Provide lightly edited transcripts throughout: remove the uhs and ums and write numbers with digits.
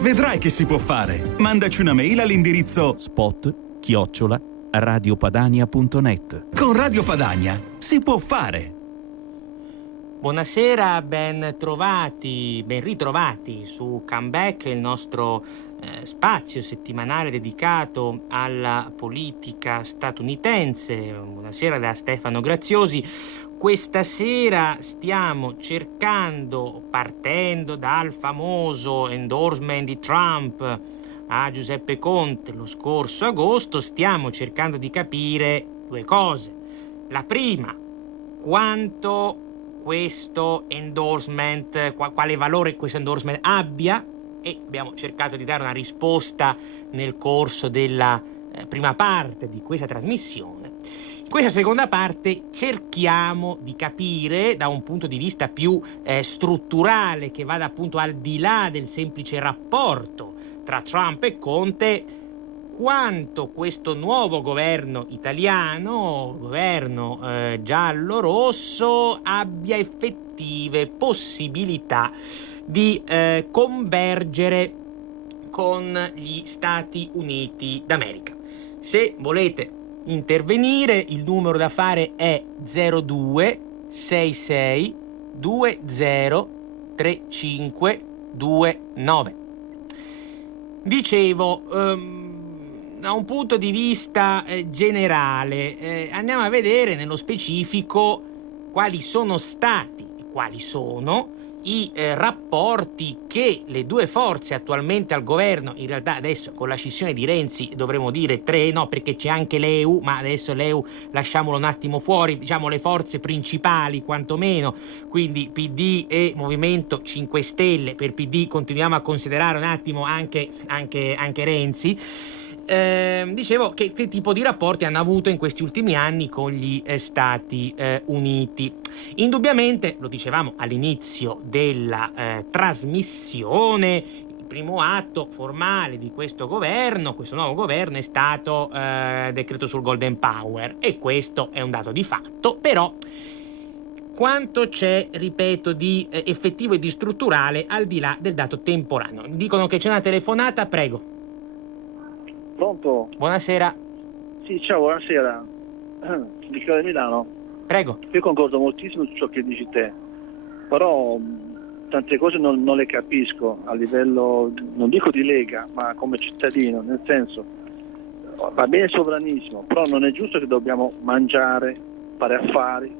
Vedrai che si può fare. Mandaci una mail all'indirizzo spot@radiopadania.net. Con Radio Padania si può fare. Buonasera, ben ritrovati su Comeback, il nostro spazio settimanale dedicato alla politica statunitense. Buonasera da Stefano Graziosi. Questa sera stiamo cercando, partendo dal famoso endorsement di Trump a Giuseppe Conte lo scorso agosto, stiamo cercando di capire due cose. La prima, quanto questo endorsement, quale valore questo endorsement abbia, e abbiamo cercato di dare una risposta nel corso della prima parte di questa trasmissione. In questa seconda parte cerchiamo di capire da un punto di vista più strutturale, che vada appunto al di là del semplice rapporto tra Trump e Conte, quanto questo nuovo governo italiano, governo giallo-rosso, abbia effettive possibilità di convergere con gli Stati Uniti d'America. Se volete intervenire, il numero da fare è 02 66 20 35 29. Dicevo, da un punto di vista generale, andiamo a vedere nello specifico quali sono stati e quali sono i rapporti che le due forze attualmente al governo, in realtà adesso con la scissione di Renzi dovremmo dire tre, no, perché c'è anche l'EU, ma adesso l'EU lasciamolo un attimo fuori, diciamo le forze principali quantomeno, quindi PD e Movimento 5 Stelle. Per PD continuiamo a considerare un attimo anche Renzi. Dicevo che tipo di rapporti hanno avuto in questi ultimi anni con gli Stati Uniti. Indubbiamente, lo dicevamo all'inizio della trasmissione, il primo atto formale di questo nuovo governo, è stato decreto sul Golden Power, e questo è un dato di fatto. Però quanto c'è, ripeto, di effettivo e di strutturale al di là del dato temporaneo? Dicono che c'è una telefonata, prego. Pronto? Buonasera. Sì, ciao, buonasera. Michele Milano. Prego. Io concordo moltissimo su ciò che dici te, però tante cose non le capisco a livello, non dico di Lega, ma come cittadino, nel senso, va bene il sovranismo, però non è giusto che dobbiamo mangiare, fare affari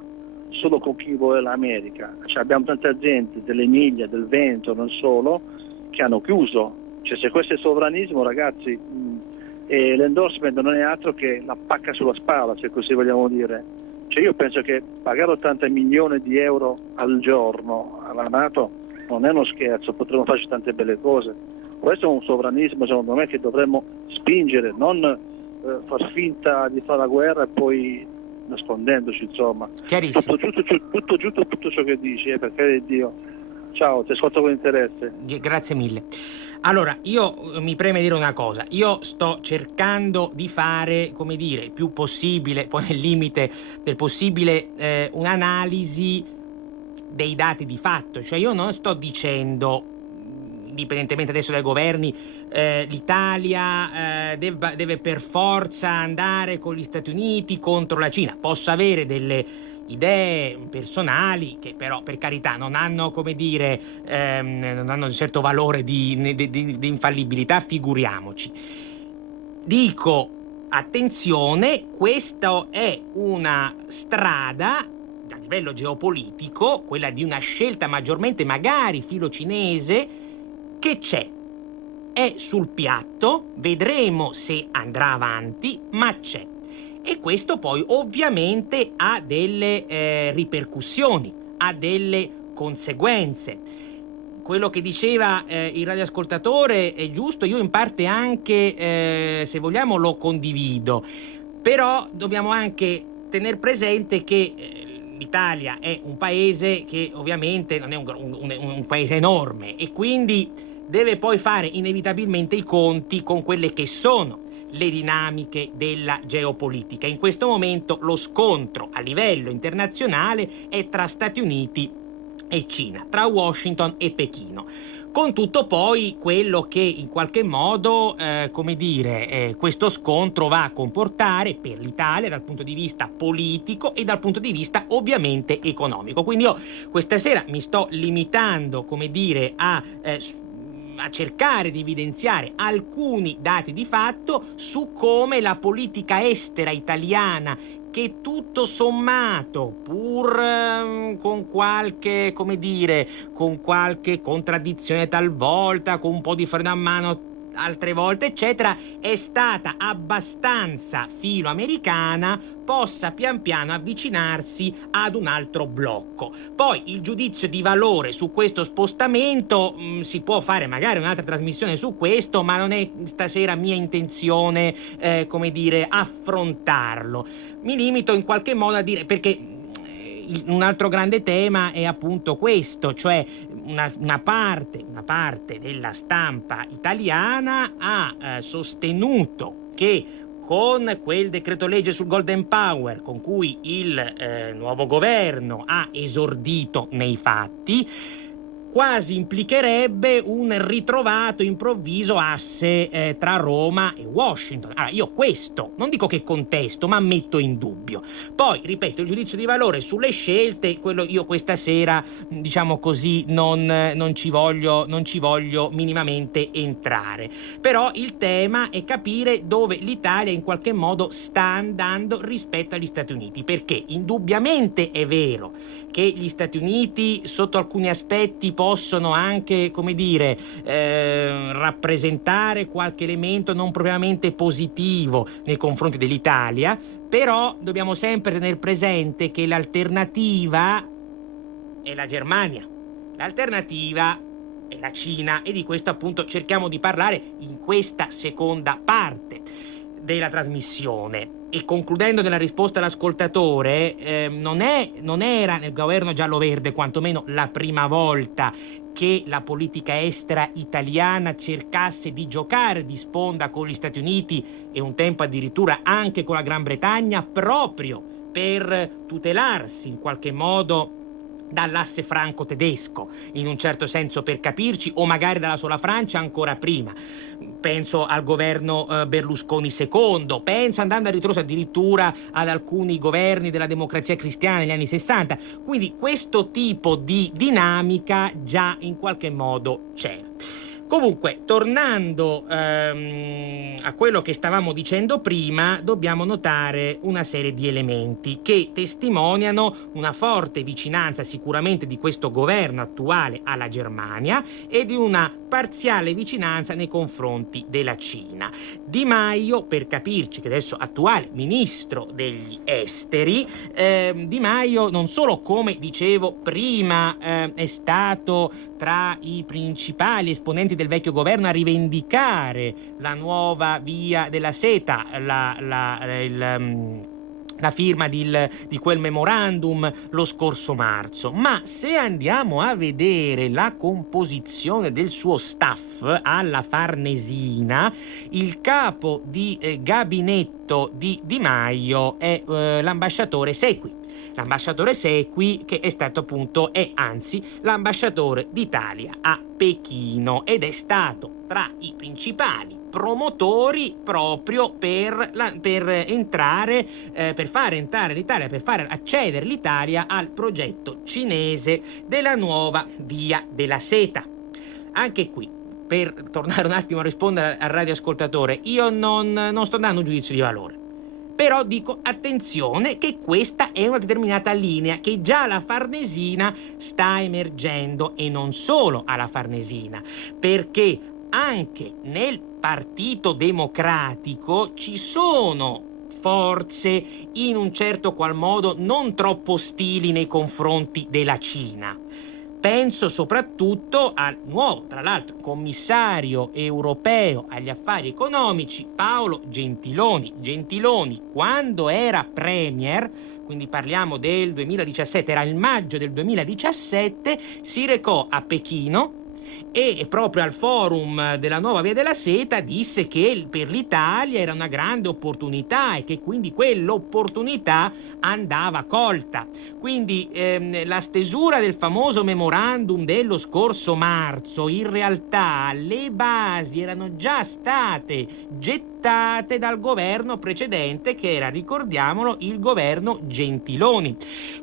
solo con chi vuole l'America. Cioè, abbiamo tante aziende dell'Emilia, del Veneto, non solo, che hanno chiuso. Cioè, se questo è sovranismo, ragazzi, e l'endorsement non è altro che la pacca sulla spalla, se così vogliamo dire. Cioè, io penso che pagare 80 milioni di euro al giorno alla NATO non è uno scherzo, potremmo farci tante belle cose. Questo è un sovranismo, secondo me, che dovremmo spingere, non far finta di fare la guerra e poi nascondendoci, insomma. Chiarissimo. Tutto giusto tutto ciò che dici, per carità di Dio. Ciao, ti ascolto con interesse. Grazie mille. Allora, io mi preme dire una cosa. Io sto cercando di fare, come dire, il più possibile, poi nel limite del possibile, un'analisi dei dati di fatto. Cioè, io non sto dicendo, indipendentemente adesso dai governi, l'Italia deve per forza andare con gli Stati Uniti contro la Cina. Posso avere delle idee personali che però, per carità, non hanno, come dire, non hanno un certo valore di infallibilità, figuriamoci. Dico, attenzione, questa è una strada a livello geopolitico, quella di una scelta maggiormente magari filocinese, che è sul piatto, vedremo se andrà avanti, ma c'è. E questo poi ovviamente ha delle ripercussioni, ha delle conseguenze. Quello che diceva il radioascoltatore è giusto, io in parte anche, se vogliamo, lo condivido, però dobbiamo anche tener presente che l'Italia è un paese che ovviamente non è un paese enorme, e quindi deve poi fare inevitabilmente i conti con quelle che sono le dinamiche della geopolitica. In questo momento lo scontro a livello internazionale è tra Stati Uniti e Cina, tra Washington e Pechino. Con tutto poi quello che in qualche modo, questo scontro va a comportare per l'Italia dal punto di vista politico e dal punto di vista ovviamente economico. Quindi io questa sera mi sto limitando, a cercare di evidenziare alcuni dati di fatto su come la politica estera italiana, che tutto sommato, pur con qualche contraddizione talvolta, con un po' di freno a mano altre volte, eccetera, è stata abbastanza filoamericana, possa pian piano avvicinarsi ad un altro blocco. Poi il giudizio di valore su questo spostamento si può fare magari un'altra trasmissione su questo, ma non è stasera mia intenzione affrontarlo. Mi limito in qualche modo a dire, perché un altro grande tema è appunto questo, cioè una parte della stampa italiana ha sostenuto che con quel decreto legge sul Golden Power con cui il nuovo governo ha esordito nei fatti, quasi implicherebbe un ritrovato improvviso asse tra Roma e Washington. Allora, io questo non dico che contesto, ma metto in dubbio. Poi, ripeto, il giudizio di valore sulle scelte, quello io questa sera, non ci voglio minimamente entrare. Però il tema è capire dove l'Italia in qualche modo sta andando rispetto agli Stati Uniti, perché indubbiamente è vero che gli Stati Uniti sotto alcuni aspetti possono anche, rappresentare qualche elemento non propriamente positivo nei confronti dell'Italia, però dobbiamo sempre tenere presente che l'alternativa è la Germania, l'alternativa è la Cina, e di questo appunto cerchiamo di parlare in questa seconda parte della trasmissione. E concludendo nella risposta all'ascoltatore, non era nel governo giallo-verde quantomeno la prima volta che la politica estera italiana cercasse di giocare di sponda con gli Stati Uniti e un tempo addirittura anche con la Gran Bretagna, proprio per tutelarsi in qualche modo dall'asse franco-tedesco, in un certo senso, per capirci, o magari dalla sola Francia ancora prima. Penso al governo Berlusconi II, penso, andando a ritroso, addirittura ad alcuni governi della Democrazia Cristiana negli anni 60. Quindi questo tipo di dinamica già in qualche modo c'era. Comunque, tornando a quello che stavamo dicendo prima, dobbiamo notare una serie di elementi che testimoniano una forte vicinanza sicuramente di questo governo attuale alla Germania e di una parziale vicinanza nei confronti della Cina. Di Maio, per capirci, che adesso attuale ministro degli esteri, Di Maio non solo, come dicevo prima, è stato tra i principali esponenti del vecchio governo a rivendicare la nuova via della seta, la firma di quel memorandum lo scorso marzo, ma se andiamo a vedere la composizione del suo staff alla Farnesina, il capo di gabinetto di Di Maio è l'ambasciatore Sequi. L'ambasciatore Sequi, che è stato appunto, anzi l'ambasciatore d'Italia a Pechino, ed è stato tra i principali promotori proprio per far entrare l'Italia, per far accedere l'Italia al progetto cinese della nuova via della seta. Anche qui, per tornare un attimo a rispondere al radioascoltatore, io non sto dando un giudizio di valore. Però dico, attenzione, che questa è una determinata linea che già alla Farnesina sta emergendo, e non solo alla Farnesina, perché anche nel Partito Democratico ci sono forze in un certo qual modo non troppo ostili nei confronti della Cina. Penso soprattutto al nuovo, tra l'altro, commissario europeo agli affari economici Paolo Gentiloni. Gentiloni, quando era premier, quindi parliamo del 2017, era il maggio del 2017, si recò a Pechino e proprio al forum della nuova Via della Seta disse che per l'Italia era una grande opportunità e che quindi quell'opportunità andava colta. Quindi la stesura del famoso memorandum dello scorso marzo, in realtà le basi erano già state gettate dal governo precedente, che era, ricordiamolo, il governo Gentiloni.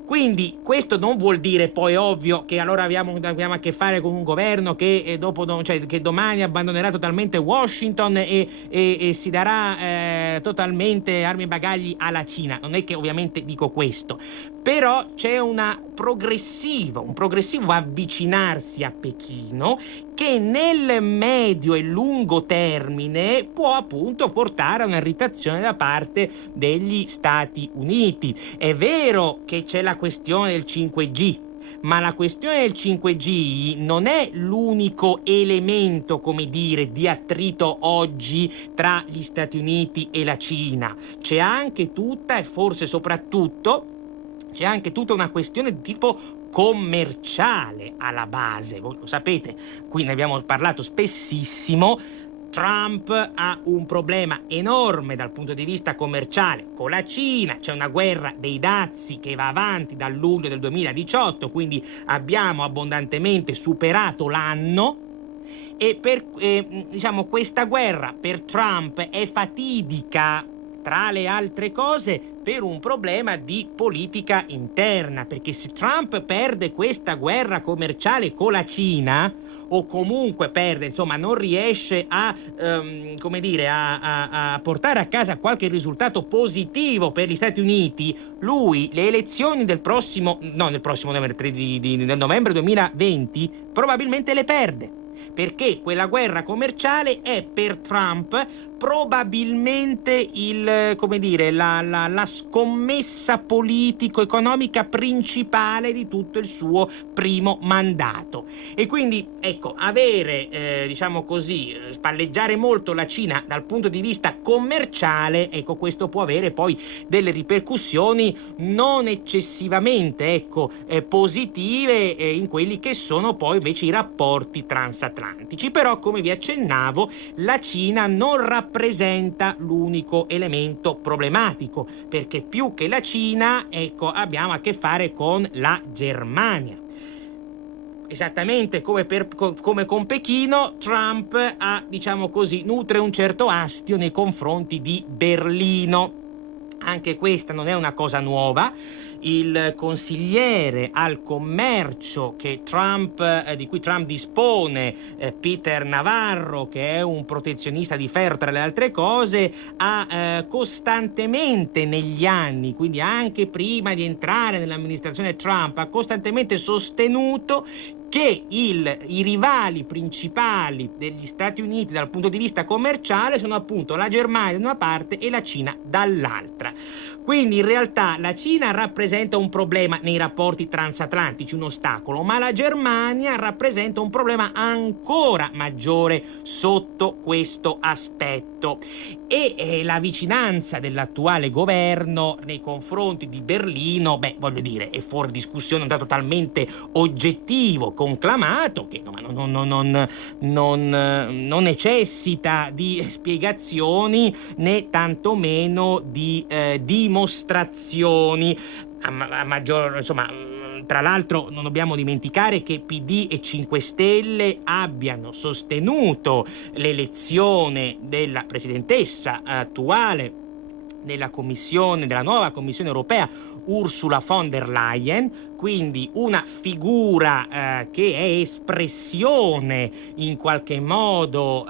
Quindi questo non vuol dire poi, ovvio, che allora abbiamo a che fare con un governo che che domani abbandonerà totalmente Washington e si darà totalmente armi e bagagli alla Cina. Non è che ovviamente dico questo, però c'è un progressivo avvicinarsi a Pechino che nel medio e lungo termine può appunto portare a un'irritazione da parte degli Stati Uniti. È vero che c'è la questione del 5G, ma la questione del 5G non è l'unico elemento, come dire, di attrito oggi tra gli Stati Uniti e la Cina. C'è anche tutta, e forse soprattutto, c'è anche tutta una questione di tipo commerciale alla base. Voi lo sapete, qui ne abbiamo parlato spessissimo. Trump ha un problema enorme dal punto di vista commerciale con la Cina, c'è una guerra dei dazi che va avanti dal luglio del 2018, quindi abbiamo abbondantemente superato l'anno e questa guerra per Trump è fatidica, tra le altre cose, per un problema di politica interna, perché se Trump perde questa guerra commerciale con la Cina, o comunque non riesce a portare a casa qualche risultato positivo per gli Stati Uniti, lui le elezioni del novembre 2020 probabilmente le perde. Perché quella guerra commerciale è per Trump probabilmente la scommessa politico-economica principale di tutto il suo primo mandato. E quindi, spalleggiare molto la Cina dal punto di vista commerciale, questo può avere poi delle ripercussioni non eccessivamente positive in quelli che sono poi invece i rapporti transatlantici. Però, come vi accennavo, la Cina non rappresenta l'unico elemento problematico, perché più che la Cina, abbiamo a che fare con la Germania. Esattamente come con Pechino, Trump nutre un certo astio nei confronti di Berlino. Anche questa non è una cosa nuova. Il consigliere al commercio di cui Trump dispone, Peter Navarro, che è un protezionista di ferro tra le altre cose, ha costantemente negli anni, quindi anche prima di entrare nell'amministrazione Trump, ha costantemente sostenuto che i rivali principali degli Stati Uniti dal punto di vista commerciale sono appunto la Germania da una parte e la Cina dall'altra. Quindi in realtà la Cina rappresenta un problema nei rapporti transatlantici, un ostacolo, ma la Germania rappresenta un problema ancora maggiore sotto questo aspetto. E la vicinanza dell'attuale governo nei confronti di Berlino, è fuori discussione, un dato talmente oggettivo, conclamato, che non necessita di spiegazioni né tantomeno di dimostrazioni. Tra l'altro non dobbiamo dimenticare che PD e 5 Stelle abbiano sostenuto l'elezione della presidentessa attuale della nuova Commissione europea, Ursula von der Leyen, quindi una figura che è espressione in qualche modo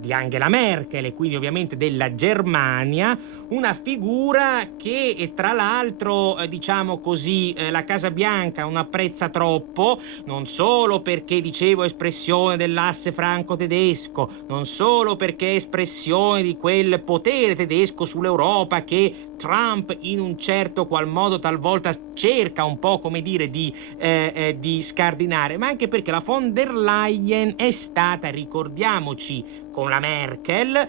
di Angela Merkel e quindi ovviamente della Germania, una figura che tra l'altro la Casa Bianca non apprezza troppo, non solo perché espressione dell'asse franco-tedesco, non solo perché è espressione di quel potere tedesco sull'Europa che Trump in un certo qual modo talvolta cerca un po' come dire, di scardinare, ma anche perché la von der Leyen è stata, ricordiamoci, con la Merkel,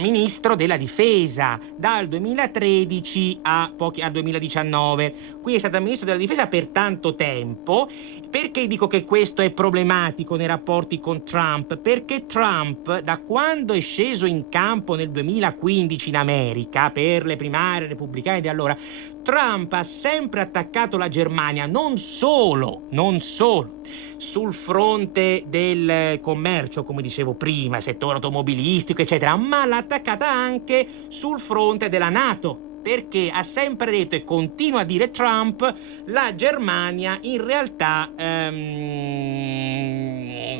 ministro della difesa dal 2013 al 2019. Qui è stata ministro della difesa per tanto tempo. Perché dico che questo è problematico nei rapporti con Trump? Perché Trump, da quando è sceso in campo nel 2015 in America per le primarie repubblicane di allora, Trump ha sempre attaccato la Germania, non solo sul fronte del commercio, come dicevo prima, settore automobilistico, eccetera, ma l'ha attaccata anche sul fronte della NATO. Perché ha sempre detto, e continua a dire Trump, la Germania in realtà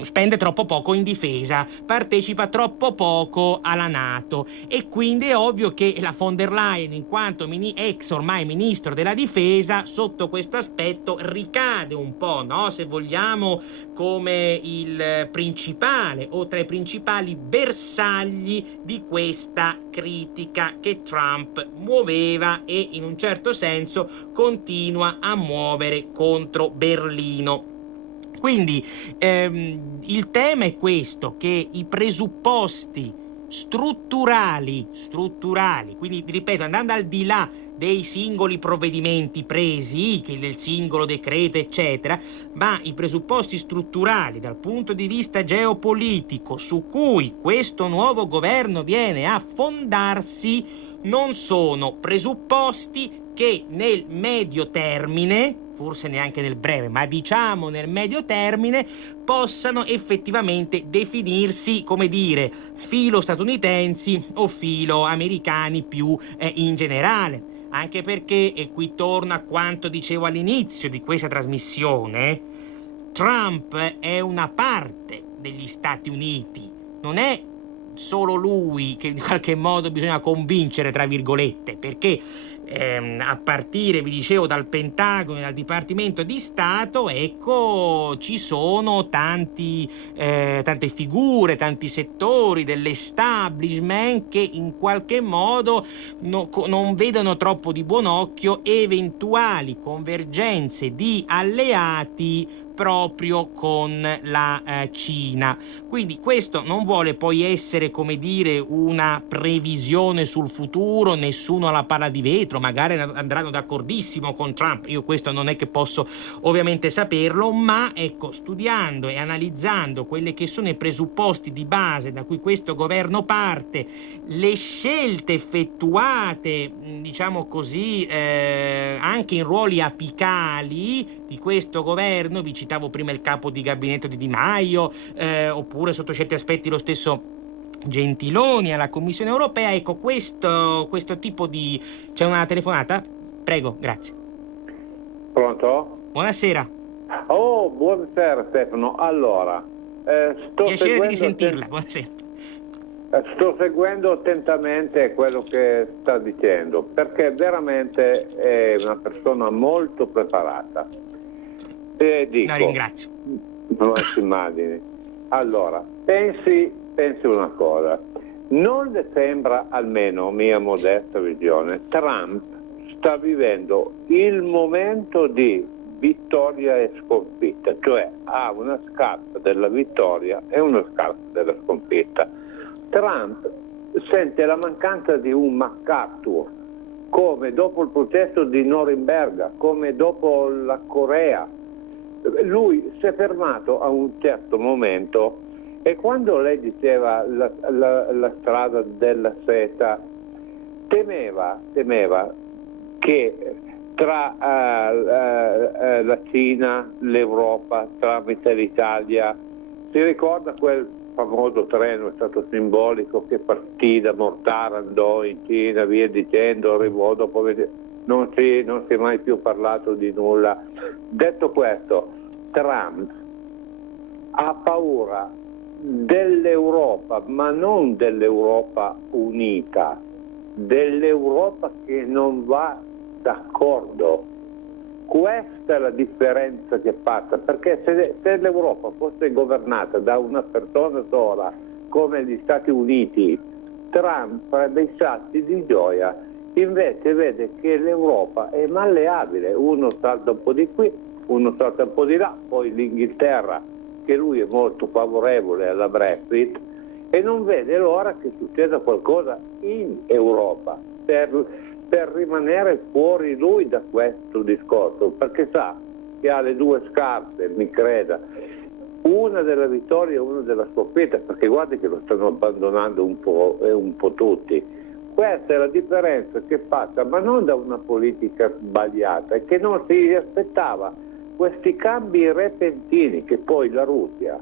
spende troppo poco in difesa, partecipa troppo poco alla NATO, e quindi è ovvio che la von der Leyen, in quanto ex ormai ministro della difesa, sotto questo aspetto ricade un po', no? Se vogliamo, come il principale o tra i principali bersagli di questa critica che Trump muoveva e in un certo senso continua a muovere contro Berlino. Quindi il tema è questo, che i presupposti strutturali, quindi ripeto, andando al di là dei singoli provvedimenti presi, del singolo decreto eccetera, ma i presupposti strutturali dal punto di vista geopolitico su cui questo nuovo governo viene a fondarsi non sono presupposti che nel medio termine, forse neanche nel breve, ma diciamo nel medio termine, possano effettivamente definirsi, come dire, filo statunitensi o filo americani più in generale. Anche perché, e qui torno a quanto dicevo all'inizio di questa trasmissione, Trump è una parte degli Stati Uniti, non è solo lui che in qualche modo bisogna convincere, tra virgolette, perché a partire, vi dicevo, dal Pentagono e dal Dipartimento di Stato, ecco, ci sono tante figure, tanti settori dell'establishment che in qualche modo non vedono troppo di buon occhio eventuali convergenze di alleati proprio con la Cina. Quindi questo non vuole poi essere, come dire, una previsione sul futuro, nessuno ha la palla di vetro, magari andranno d'accordissimo con Trump, io questo non è che posso ovviamente saperlo, ma ecco, studiando e analizzando quelli che sono i presupposti di base da cui questo governo parte, le scelte effettuate, diciamo così, anche in ruoli apicali di questo governo, vi citavo prima il capo di gabinetto di Di Maio, oppure sotto certi aspetti lo stesso Gentiloni alla Commissione Europea, ecco, questo tipo di... C'è una telefonata? Prego, grazie. Pronto? Buonasera. Oh, buonasera Stefano. Allora, piacere di sentirla, buonasera. Sto seguendo attentamente quello che sta dicendo, perché veramente è una persona molto preparata. E dico, la ringrazio. Non si immagini. Allora, pensi una cosa. Non le sembra, almeno mia modesta visione, Trump sta vivendo il momento di vittoria e sconfitta, cioè ha una scarpa della vittoria e una scarpa della sconfitta. Trump sente la mancanza di un MacArthur, come dopo il processo di Norimberga, come dopo la Corea. Lui si è fermato a un certo momento, e quando lei diceva la strada della seta, temeva che tra la Cina, l'Europa, tramite l'Italia, si ricorda quel famoso treno, è stato simbolico, che partì da Mortara, andò in Cina, via dicendo, arrivò dopo, non si è mai più parlato di nulla. Detto questo, Trump ha paura dell'Europa, ma non dell'Europa unita, dell'Europa che non va d'accordo. Questa è la differenza che passa, perché se l'Europa fosse governata da una persona sola, come gli Stati Uniti, Trump farebbe i salti di gioia invece vede che l'Europa è malleabile, uno salta un po' di qui, uno salta un po' di là, poi l'Inghilterra, che lui è molto favorevole alla Brexit, e non vede l'ora che succeda qualcosa in Europa per rimanere fuori lui da questo discorso, perché sa che ha le due scarpe, mi creda, una della vittoria e una della sconfitta, perché guardi che lo stanno abbandonando un po' tutti. Questa è la differenza che passa, ma non da una politica sbagliata, è che non si aspettava questi cambi repentini, che poi la Russia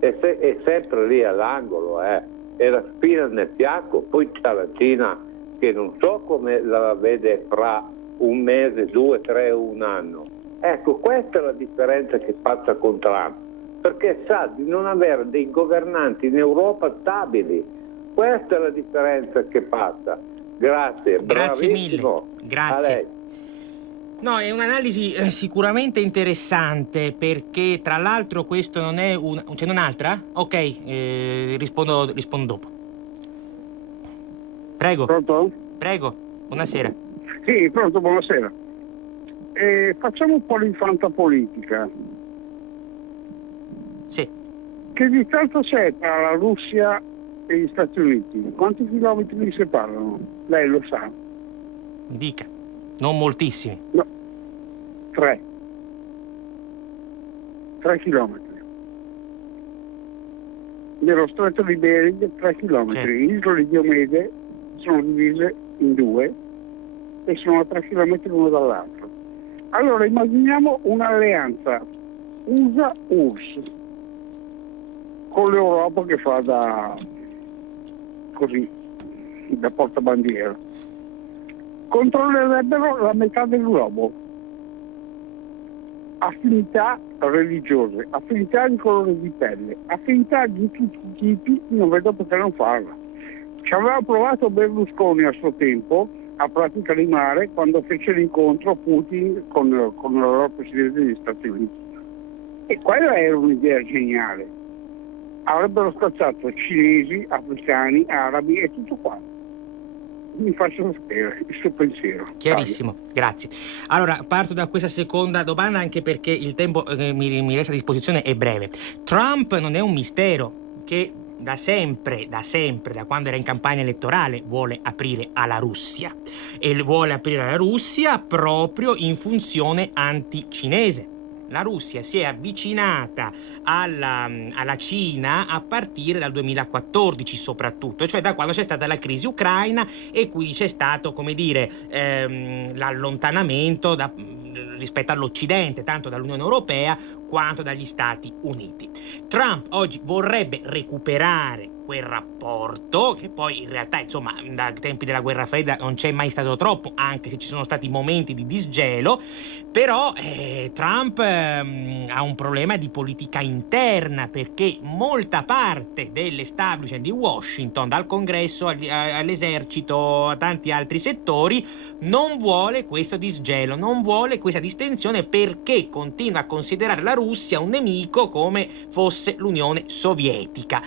è sempre lì all'angolo, è la spina nel fianco. Poi c'è la Cina, che non so come la vede fra un mese, 2, 3 o un anno. Ecco, questa è la differenza che passa con Trump, perché sa di non avere dei governanti in Europa stabili. Questa è la differenza che passa. Grazie mille. Grazie. A lei. No, è un'analisi sicuramente interessante, perché tra l'altro questo non è c'è un'altra? Ok, rispondo dopo. Prego. Pronto? Prego, buonasera. Sì, pronto, buonasera. Facciamo un po' di fantapolitica. Sì. Che distanza c'è tra la Russia e gli Stati Uniti? Quanti chilometri li separano? Lei lo sa? Mi dica. Non moltissimi. No, 3 chilometri. Nello stretto di Bering 3 chilometri. Certo. Le isole di Diomede sono divise in 2 e sono a 3 chilometri l'uno dall'altro. Allora immaginiamo un'alleanza USA-URSS con l'Europa che fa da portabandiera. Controllerebbero la metà del globo. Affinità religiose, affinità di colore di pelle, affinità di tutti i tipi, non vedo perché non farla. Ci aveva provato Berlusconi a suo tempo a Pratica di Mare, quando fece l'incontro Putin con il loro presidente degli Stati Uniti. E quella era un'idea geniale. Avrebbero scacciato cinesi, africani, arabi e tutto qua. Mi faccio sapere il suo pensiero. Chiarissimo, grazie. Allora, parto da questa seconda domanda, anche perché il tempo mi resta a disposizione è breve. Trump non è un mistero, che da sempre, da quando era in campagna elettorale, vuole aprire alla Russia. E vuole aprire alla Russia proprio in funzione anticinese. La Russia si è avvicinata alla Cina a partire dal 2014 soprattutto, cioè da quando c'è stata la crisi ucraina e quindi c'è stato, come dire, l'allontanamento rispetto all'Occidente, tanto dall'Unione Europea quanto dagli Stati Uniti. Trump oggi vorrebbe recuperare quel rapporto, che poi in realtà, insomma, dai tempi della guerra fredda non c'è mai stato troppo, anche se ci sono stati momenti di disgelo, però Trump ha un problema di politica interna, perché molta parte dell'establishment di Washington, dal Congresso all'esercito, a tanti altri settori, non vuole questo disgelo, non vuole questa distensione, perché continua a considerare la Russia un nemico come fosse l'Unione Sovietica.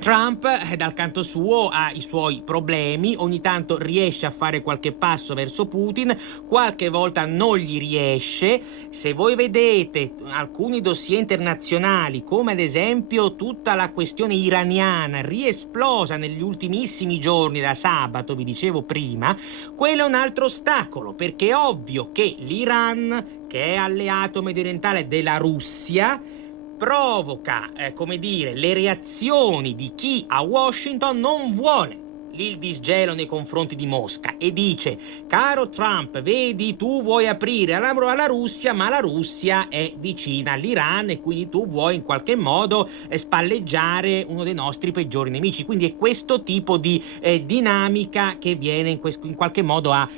Trump, dal canto suo, ha i suoi problemi, ogni tanto riesce a fare qualche passo verso Putin, qualche volta non gli riesce. Se voi vedete alcuni dossier internazionali, come ad esempio tutta la questione iraniana riesplosa negli ultimissimi giorni, da sabato, vi dicevo prima, quello è un altro ostacolo, perché è ovvio che l'Iran, che è alleato mediorientale della Russia, provoca, le reazioni di chi a Washington non vuole il disgelo nei confronti di Mosca e dice: caro Trump, vedi, tu vuoi aprire alla Russia, ma la Russia è vicina all'Iran e quindi tu vuoi in qualche modo spalleggiare uno dei nostri peggiori nemici. Quindi è questo tipo di dinamica che viene in qualche modo a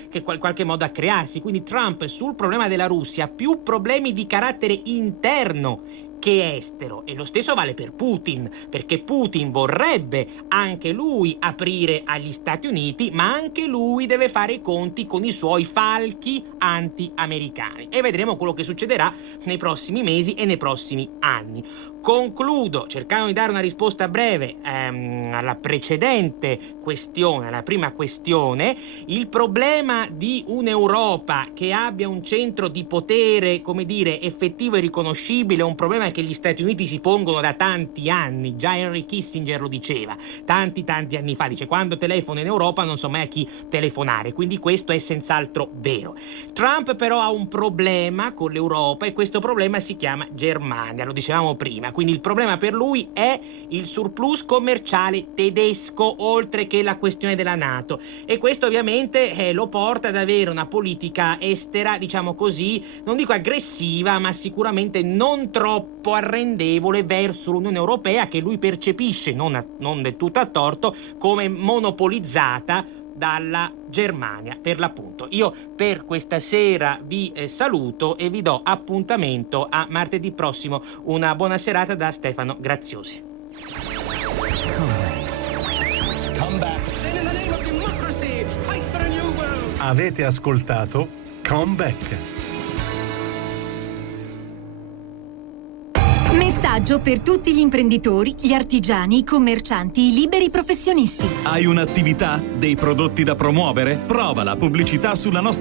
crearsi. Quindi Trump sul problema della Russia ha più problemi di carattere interno che estero, e lo stesso vale per Putin, perché Putin vorrebbe anche lui aprire agli Stati Uniti, ma anche lui deve fare i conti con i suoi falchi anti-americani, e vedremo quello che succederà nei prossimi mesi e nei prossimi anni. Concludo cercando di dare una risposta breve alla precedente questione, alla prima questione. Il problema di un'Europa che abbia un centro di potere, come dire, effettivo e riconoscibile, è un problema che gli Stati Uniti si pongono da tanti anni. Già Henry Kissinger lo diceva tanti anni fa, dice: quando telefono in Europa non so mai a chi telefonare, quindi questo è senz'altro vero. Trump però ha un problema con l'Europa e questo problema si chiama Germania, lo dicevamo prima. Quindi il problema per lui è il surplus commerciale tedesco, oltre che la questione della NATO, e questo ovviamente lo porta ad avere una politica estera, diciamo così, non dico aggressiva, ma sicuramente non troppo arrendevole verso l'Unione Europea, che lui percepisce, non del tutto a torto, come monopolizzata dalla Germania, per l'appunto. Io per questa sera vi saluto e vi do appuntamento a martedì prossimo. Una buona serata da Stefano Graziosi. Avete ascoltato Comeback. Messaggio per tutti gli imprenditori, gli artigiani, i commercianti, i liberi professionisti. Hai un'attività? Dei prodotti da promuovere? Prova la pubblicità sulla nostra